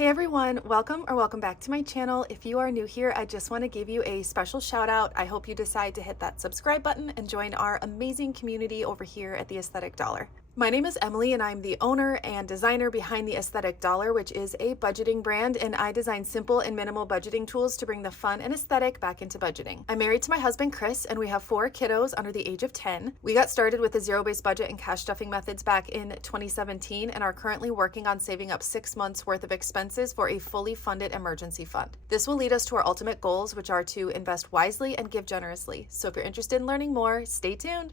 Hey everyone, welcome back to my channel. If you are new here, I just want to give you a special shout out. I hope you decide to hit that subscribe button and join our amazing community over here at The Aesthetic Dollar. My name is Emily and I'm the owner and designer behind The Aesthetic Dollar, which is a budgeting brand, and I design simple and minimal budgeting tools to bring the fun and aesthetic back into budgeting. I'm married to my husband Chris and we have 4 kiddos under the age of 10. We got started with the zero-based budget and cash stuffing methods back in 2017 and are currently working on saving up 6 months worth of expenses for a fully funded emergency fund. This will lead us to our ultimate goals, which are to invest wisely and give generously. So if you're interested in learning more, stay tuned.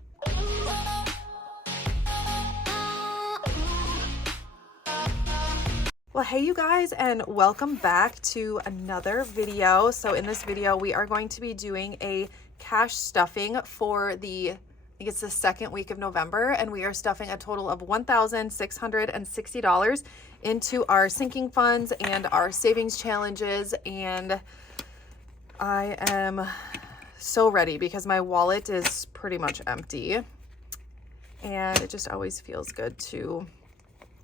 Well, hey you guys, and welcome back to another video. So in this video, we are going to be doing a cash stuffing for I think it's the second week of November, and we are stuffing a total of $1,660 into our sinking funds and our savings challenges. And I am so ready because my wallet is pretty much empty, and it just always feels good to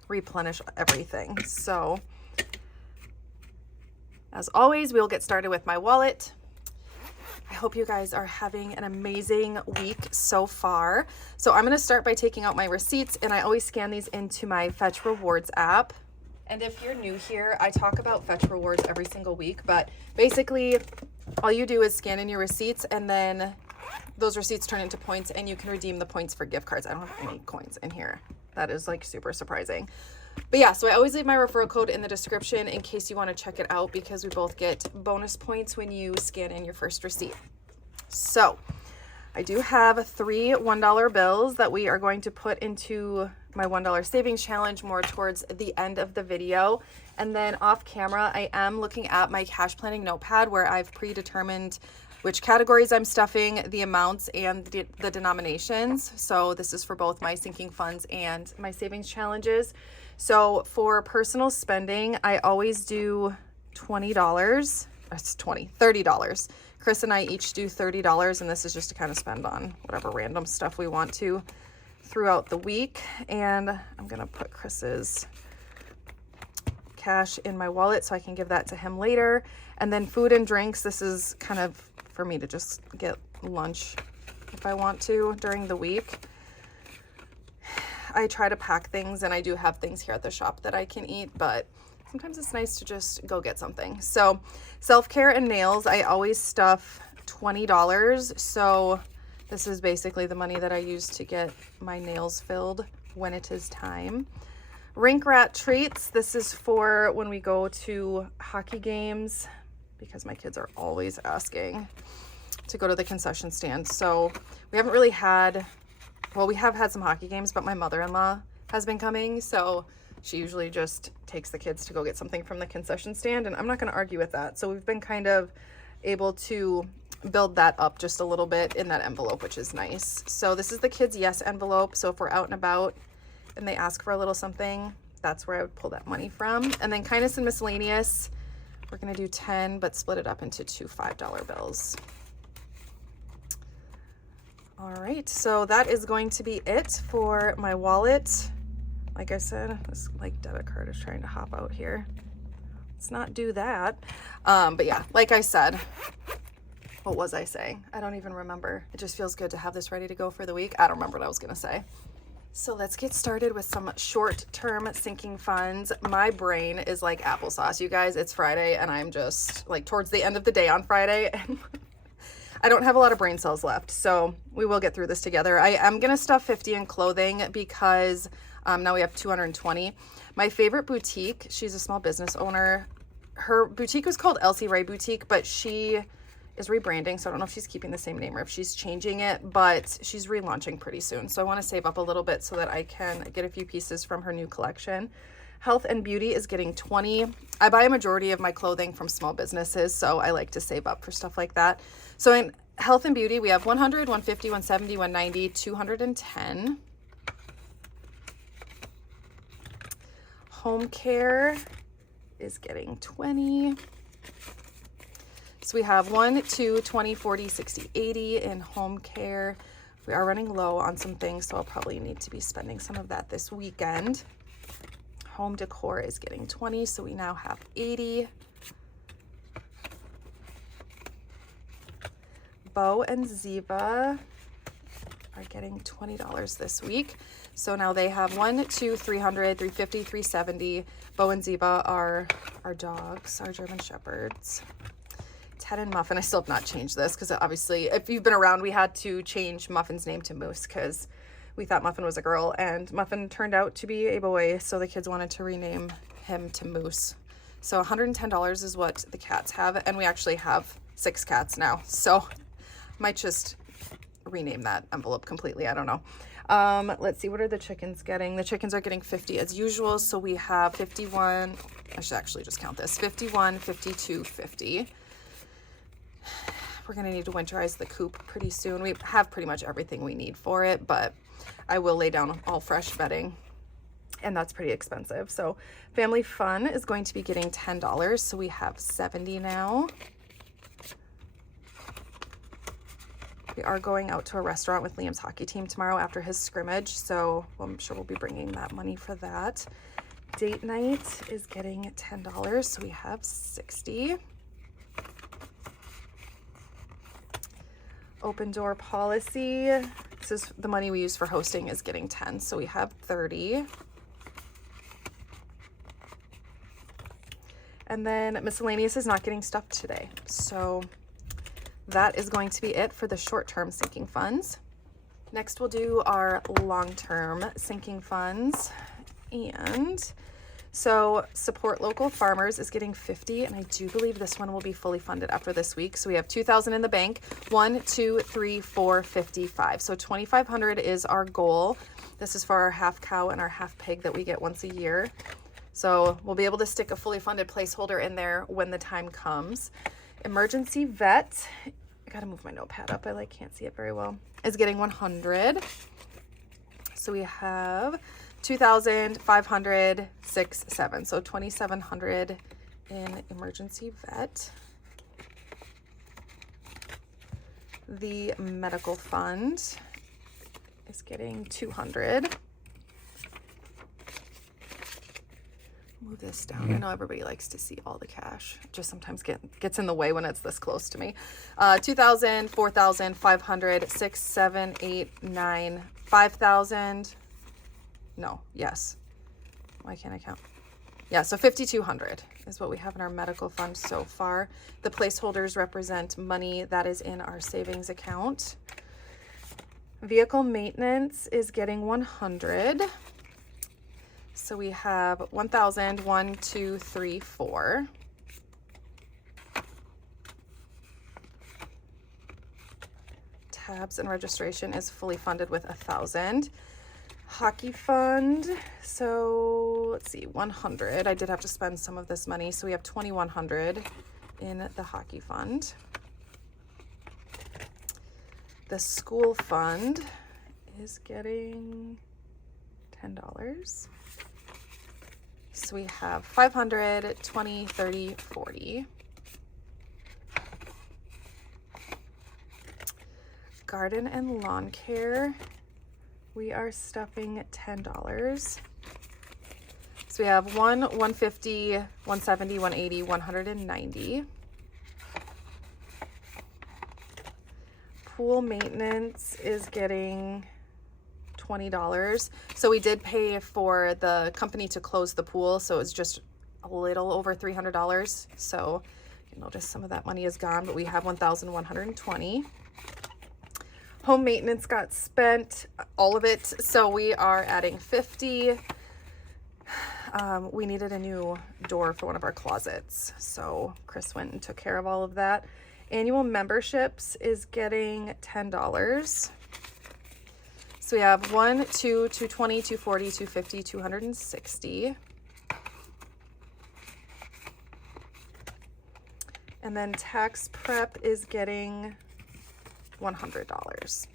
replenish everything. So as always, we'll get started with my wallet. I hope you guys are having an amazing week so far. So I'm going to start by taking out my receipts, and I always scan these into my Fetch Rewards app. And if you're new here, I talk about Fetch Rewards every single week, but basically all you do is scan in your receipts, and then those receipts turn into points, and you can redeem the points for gift cards. I don't have any coins in here. That is like super surprising. But yeah, so I always leave my referral code in the description in case you want to check it out, because we both get bonus points when you scan in your first receipt. So I do have 3 $1 bills that we are going to put into my $1 savings challenge more towards the end of the video. And then off camera, I am looking at my cash planning notepad where I've predetermined which categories I'm stuffing, the amounts, and the denominations. So this is for both my sinking funds and my savings challenges. So for personal spending, I always do $20. That's $30. Chris and I each do $30, and this is just to kind of spend on whatever random stuff we want to throughout the week. And I'm gonna put Chris's cash in my wallet so I can give that to him later. And then food and drinks, this is kind of for me to just get lunch if I want to during the week. I try to pack things, and I do have things here at the shop that I can eat, but sometimes it's nice to just go get something. So self-care and nails, I always stuff $20. So this is basically the money that I use to get my nails filled when it is time. Rink rat treats, this is for when we go to hockey games, because my kids are always asking to go to the concession stand. So we haven't really had, well, we have had some hockey games, but my mother-in-law has been coming, so she usually just takes the kids to go get something from the concession stand, and I'm not going to argue with that. So we've been kind of able to build that up just a little bit in that envelope, which is nice. So this is the kids' yes envelope. So if we're out and about and they ask for a little something, that's where I would pull that money from. And then kindness and miscellaneous, we're going to do 10, but split it up into 2 $5 bills. All right, so that is going to be it for my wallet. Like I said, this like debit card is trying to hop out here. Let's not do that. But yeah, like I said, what was I saying? I don't even remember. It just feels good to have this ready to go for the week. I don't remember what I was going to say. So let's get started with some short-term sinking funds. My brain is like applesauce, you guys. It's Friday, and I'm just like towards the end of the day on Friday, and I don't have a lot of brain cells left, so we will get through this together. I am gonna stuff 50 in clothing because now we have 220. My favorite boutique, she's a small business owner. Her boutique was called Elsie Ray Boutique, but she is rebranding, so I don't know if she's keeping the same name or if she's changing it, but she's relaunching pretty soon. So I want to save up a little bit so that I can get a few pieces from her new collection. Health and beauty is getting 20. I buy a majority of my clothing from small businesses, so I like to save up for stuff like that. So in health and beauty, we have 100, 150, 170, 190, 210. Home care is getting 20. So we have 1, 2, 20, 40, 60, 80 in home care. We are running low on some things, so I'll probably need to be spending some of that this weekend. Home decor is getting 20, so we now have 80. Bo and Ziva are getting $20 this week. So now they have 1, 2, 300, 350, 370. Bo and Ziva are our dogs, our German Shepherds. Ted and Muffin, I still have not changed this because obviously if you've been around, we had to change Muffin's name to Moose because we thought Muffin was a girl and Muffin turned out to be a boy. So the kids wanted to rename him to Moose. So $110 is what the cats have. And we actually have 6 cats now. So might just rename that envelope completely. I don't know. Let's see, what are the chickens getting? The chickens are getting 50 as usual. So we have 51. I should actually just count this. 51, 52, 50. We're going to need to winterize the coop pretty soon. We have pretty much everything we need for it, but I will lay down all fresh bedding, and that's pretty expensive. So Family Fun is going to be getting $10. So we have 70 now. We are going out to a restaurant with Liam's hockey team tomorrow after his scrimmage, so I'm sure we'll be bringing that money for that. Date night is getting $10, so we have 60. Open door policy, this is the money we use for hosting, is getting 10, so we have 30. And then miscellaneous is not getting stuff today, so that is going to be it for the short-term sinking funds. Next, we'll do our long-term sinking funds. And so support local farmers is getting 50, and I do believe this one will be fully funded after this week. So we have 2,000 in the bank, 1, 2, 3, 4, 55. So 2,500 is our goal. This is for our half cow and our half pig that we get once a year. So we'll be able to stick a fully funded placeholder in there when the time comes. Emergency vet, I gotta move my notepad up, I can't see it very well, is getting 100. So we have 2,500, 6, 7. So 2,700 in emergency vet. The medical fund is getting 200. Move this down. I know everybody likes to see all the cash. It just sometimes gets in the way when it's this close to me. 2,000, 4,000, 500, 6, 7, 8, 9, 5,000. No, yes. Why can't I count? Yeah, so 5,200 is what we have in our medical fund so far. The placeholders represent money that is in our savings account. Vehicle maintenance is getting 100. So we have 1,000, 1, 2, 3, 4. Tabs and registration is fully funded with 1,000. Hockey fund, so let's see, 100. I did have to spend some of this money, so we have 2,100 in the hockey fund. The school fund is getting $10. So we have 500, 20, 30, 40. Garden and lawn care, we are stuffing $10. So we have 1, 150, 170, 180, 190. Pool maintenance is getting $20. So we did pay for the company to close the pool, so it's just a little over $300. So you notice some of that money is gone, but we have 1,120. Home maintenance got spent, all of it, so we are adding 50. We needed a new door for one of our closets, so Chris went and took care of all of that. Annual memberships is getting $10. So we have 1, 2, 220, 240, 250, 260. And then tax prep is getting $100.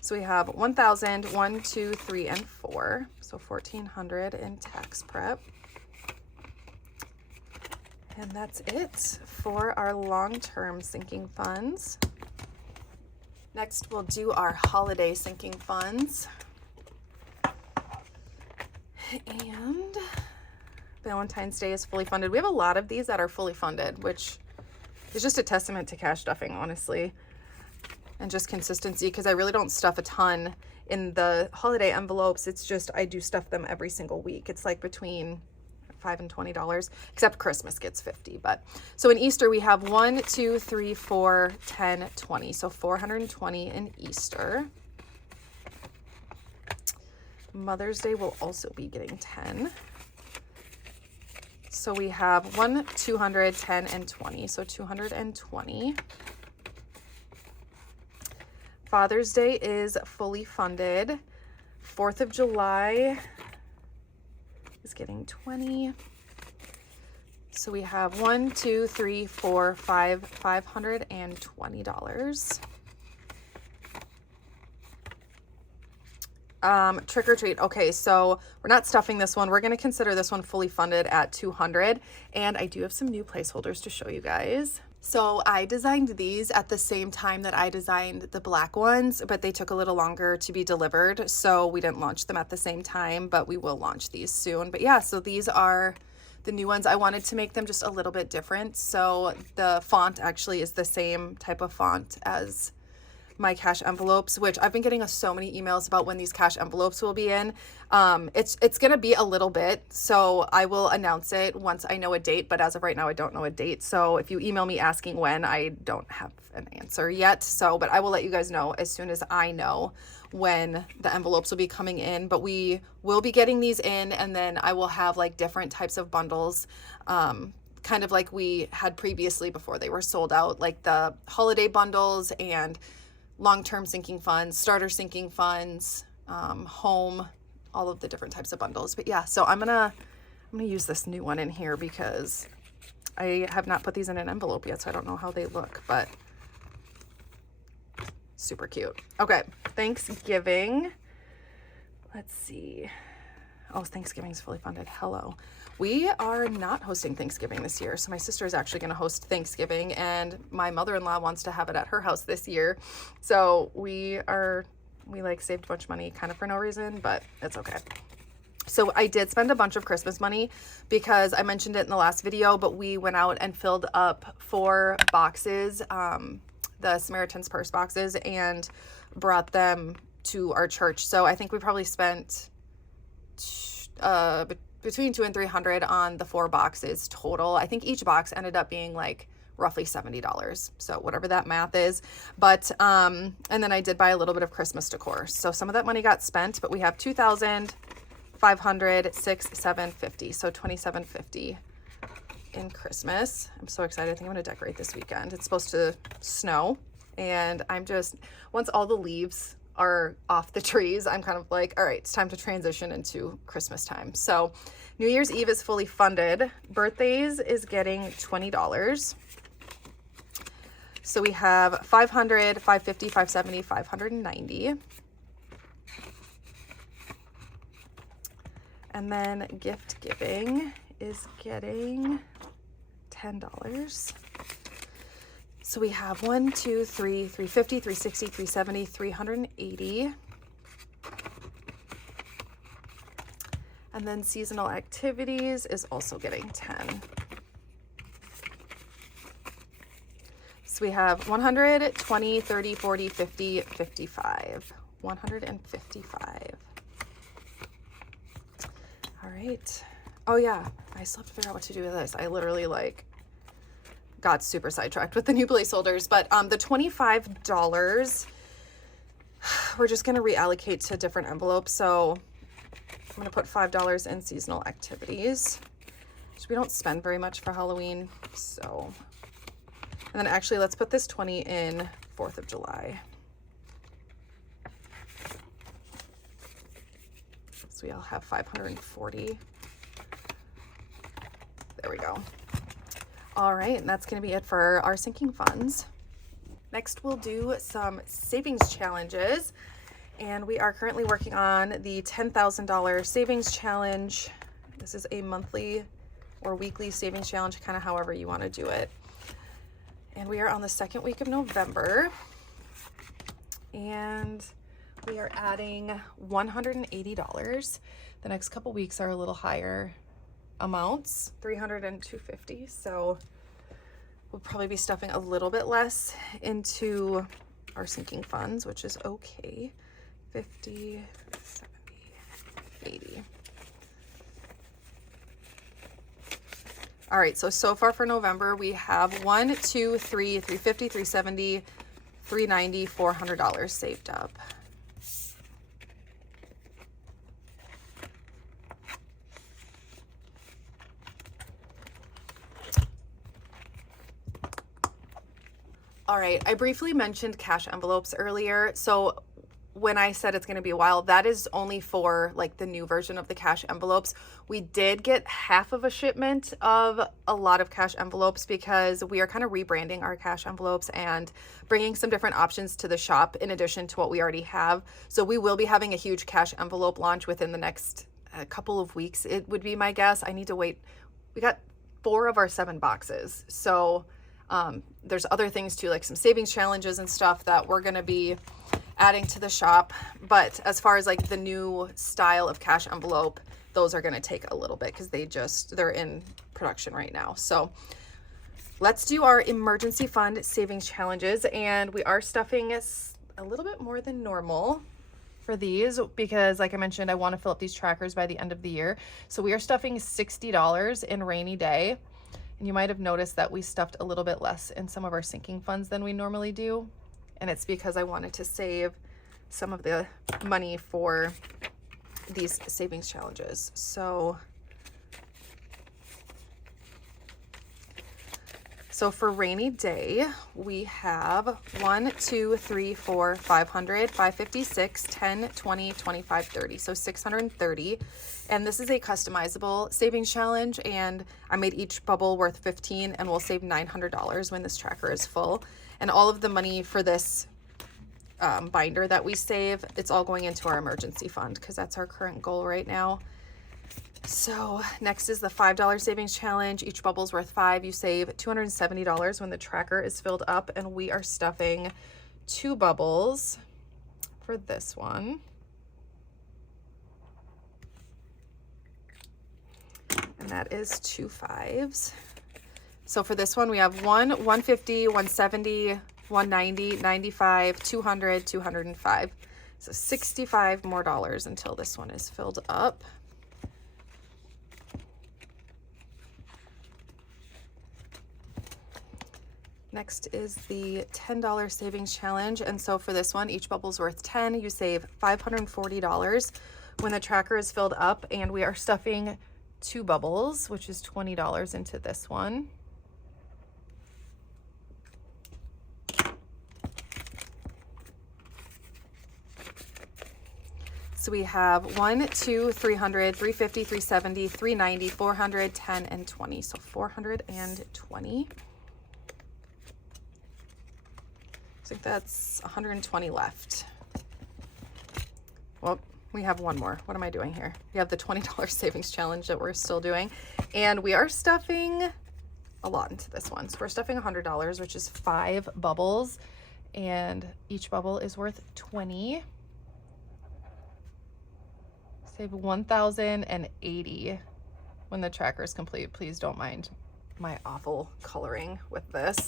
So we have 1,000, 1, 2, 3, and 4. So 1,400 in tax prep. And that's it for our long-term sinking funds. Next, we'll do our holiday sinking funds. And Valentine's Day is fully funded. We have a lot of these that are fully funded, which is just a testament to cash stuffing, honestly, and just consistency, because I really don't stuff a ton in the holiday envelopes. It's just I do stuff them every single week. It's like between $5 and $20, except Christmas gets 50. But so in Easter we have 1, 2, 3, 4, 10, 20. So 420 in Easter. Mother's Day will also be getting 10. So we have 1, 200, 10, and 20. So 220. Father's Day is fully funded. 4th of July is getting 20. So we have 1, 2, 3, 4, 5, $520. Trick or treat. Okay, so we're not stuffing this one. We're going to consider this one fully funded at 200. And I do have some new placeholders to show you guys. So I designed these at the same time that I designed the black ones, but they took a little longer to be delivered. So we didn't launch them at the same time, but we will launch these soon. But yeah, so these are the new ones. I wanted to make them just a little bit different. So the font actually is the same type of font as my cash envelopes, which I've been getting so many emails about when these cash envelopes will be in. It's going to be a little bit, so I will announce it once I know a date, but as of right now, I don't know a date. So if you email me asking when, I don't have an answer yet. So, but I will let you guys know as soon as I know when the envelopes will be coming in, but we will be getting these in, and then I will have like different types of bundles, kind of like we had previously before they were sold out, like the holiday bundles and long-term sinking funds, starter sinking funds, home, all of the different types of bundles. But yeah, so I'm gonna use this new one in here because I have not put these in an envelope yet, so I don't know how they look, but super cute. Okay, Thanksgiving. Let's see. Oh, Thanksgiving's fully funded. Hello. We are not hosting Thanksgiving this year. So my sister is actually going to host Thanksgiving, and my mother-in-law wants to have it at her house this year. So we like saved a bunch of money kind of for no reason, but it's okay. So I did spend a bunch of Christmas money because I mentioned it in the last video, but we went out and filled up 4 boxes, the Samaritan's Purse boxes, and brought them to our church. So I think we probably spent between $200 and $300 on the 4 boxes total. I think each box ended up being like roughly $70. So whatever that math is. But, and then I did buy a little bit of Christmas decor. So some of that money got spent, but we have $2,500, $600, $750. So $2,750 in Christmas. I'm so excited. I think I'm going to decorate this weekend. It's supposed to snow, and I'm just, once all the leaves are off the trees, I'm kind of like, all right, it's time to transition into Christmas time. So New Year's Eve is fully funded. Birthdays is getting $20. So we have $500, $550, $570, $590. And then gift giving is getting $10. So we have 1, 2, 3, 350, 360, 370, 380. And then seasonal activities is also getting 10. So we have 100, 20, 30, 40, 50, 55. 155. All right. Oh yeah, I still have to figure out what to do with this. I literally like got super sidetracked with the new placeholders, but the $25 we're just going to reallocate to different envelopes. So I'm going to put $5 in seasonal activities, which we don't spend very much for Halloween. So, and then actually let's put this 20 in 4th of July. So we all have 540. There we go. All right, and that's going to be it for our sinking funds. Next, we'll do some savings challenges, and we are currently working on the $10,000 savings challenge. This is a monthly or weekly savings challenge, kind of however you want to do it. And we are on the 2nd week of November, and we are adding $180. The next couple weeks are a little higher. amounts, 300 and 250. So we'll probably be stuffing a little bit less into our sinking funds, which is okay. 50, 70, 80. All right, so far for November, we have 1, 2, 3, 350, 370, 390, $400 saved up. All right, I briefly mentioned cash envelopes earlier. So when I said it's going to be a while, that is only for like the new version of the cash envelopes. We did get half of a shipment of a lot of cash envelopes because we are kind of rebranding our cash envelopes and bringing some different options to the shop in addition to what we already have. So we will be having a huge cash envelope launch within the next couple of weeks. It would be my guess. I need to wait. We got 4 of our 7 boxes. So there's other things too, like some savings challenges and stuff that we're going to be adding to the shop. But as far as like the new style of cash envelope, those are going to take a little bit because they're in production right now. So let's do our emergency fund savings challenges. And we are stuffing a little bit more than normal for these because like I mentioned, I want to fill up these trackers by the end of the year. So we are stuffing $60 in rainy day. And you might have noticed that we stuffed a little bit less in some of our sinking funds than we normally do. And it's because I wanted to save some of the money for these savings challenges. So for rainy day, we have 1, 2, 3, 4, 500, 556, 10, 20, 25, 30. So 630. And this is a customizable savings challenge. And I made each bubble worth 15 and we'll save $900 when this tracker is full. And all of the money for this binder that we save, it's all going into our emergency fund because that's our current goal right now. So next is the $5 savings challenge. Each bubble's worth 5. You save $270 when the tracker is filled up, and we are stuffing 2 bubbles for this one. And that is 2 5s. So for this one, we have 1, 150, 170, 190, 95, 200, 205. So $65 more until this one is filled up. Next is the $10 savings challenge. And so for this one, each bubble's worth 10. You save $540 when the tracker is filled up, and we are stuffing 2 bubbles, which is $20 into this one. So we have 1, 2, 300, 350, 370, 390, 400, 10, and 20. So 420. I think that's 120 left. Well, we have one more. What am I doing here? We have the $20 savings challenge that we're still doing. And we are stuffing a lot into this one. So we're stuffing $100, which is 5 bubbles. And each bubble is worth 20. Save 1,080 when the tracker is complete. Please don't mind my awful coloring with this.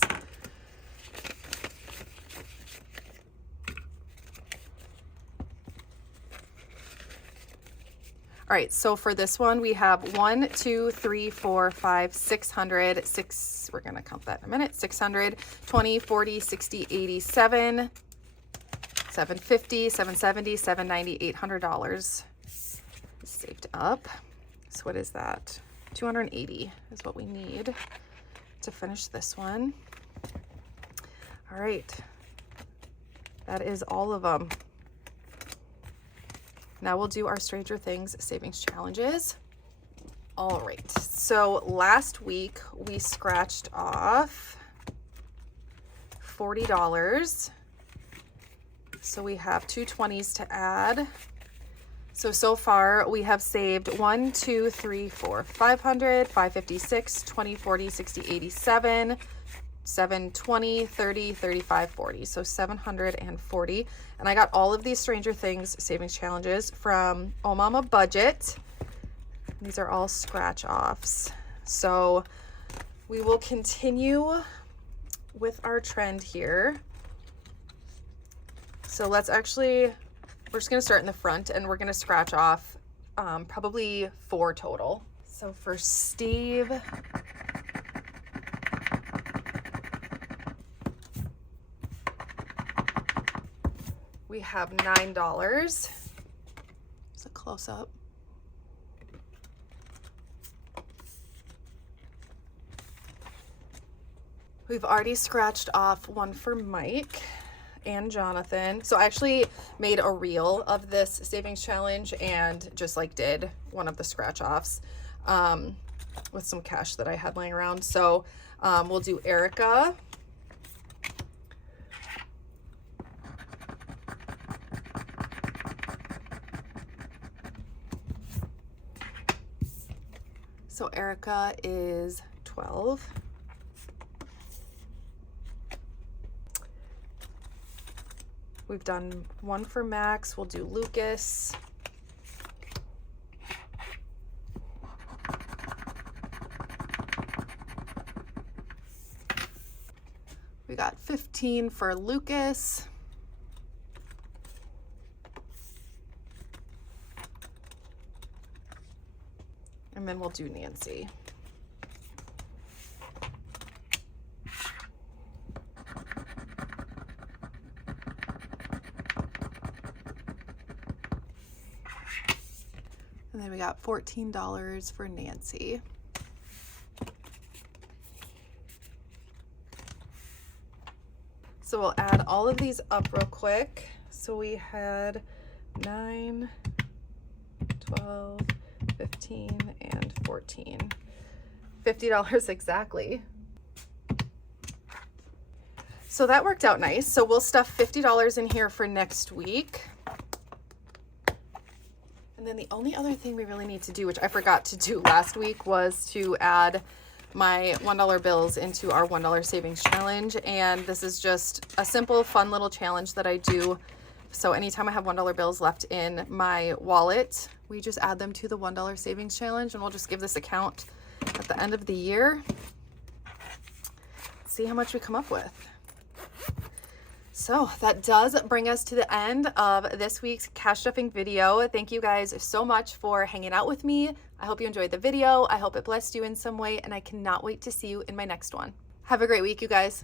All right, so for this one, we have 1, 2, 3, 4, 5, 600, 6, we're gonna count that in a minute, 600, 20, 40, 60, 80, 7, 750, 770, 790, $800 saved up. So what is that? 280 is what we need to finish this one. All right, that is all of them. Now we'll do our Stranger Things savings challenges. All right, so last week we scratched off $40. So we have 2 20s to add. So far we have saved 1, 2, 3, 4, 500, 556, 20, 40, 60, 87, 720, 30, 35, 40. So 740. And I got all of these Stranger Things savings challenges from OhMamaBudget. These are all scratch offs. So we will continue with our trend here. So we're just gonna start in the front and we're gonna scratch off probably 4 total. So for Steve, we have $9. It's a close up. We've already scratched off one for Mike and Jonathan. So I actually made a reel of this savings challenge and just like did one of the scratch offs with some cash that I had laying around. So we'll do Erica. So Erica is 12. We've done one for Max. We'll do Lucas. We got 15 for Lucas. And then we'll do Nancy. And then we got $14 for Nancy. So we'll add all of these up real quick. So we had 9, 12, 15, and 14. $50 exactly. So that worked out nice. So we'll stuff $50 in here for next week. And then the only other thing we really need to do, which I forgot to do last week, was to add my $1 bills into our $1 savings challenge. And this is just a simple, fun little challenge that I do. So anytime I have $1 bills left in my wallet, we just add them to the $1 savings challenge, and we'll just give this account at the end of the year. See how much we come up with. So that does bring us to the end of this week's cash stuffing video. Thank you guys so much for hanging out with me. I hope you enjoyed the video. I hope it blessed you in some way, and I cannot wait to see you in my next one. Have a great week, you guys.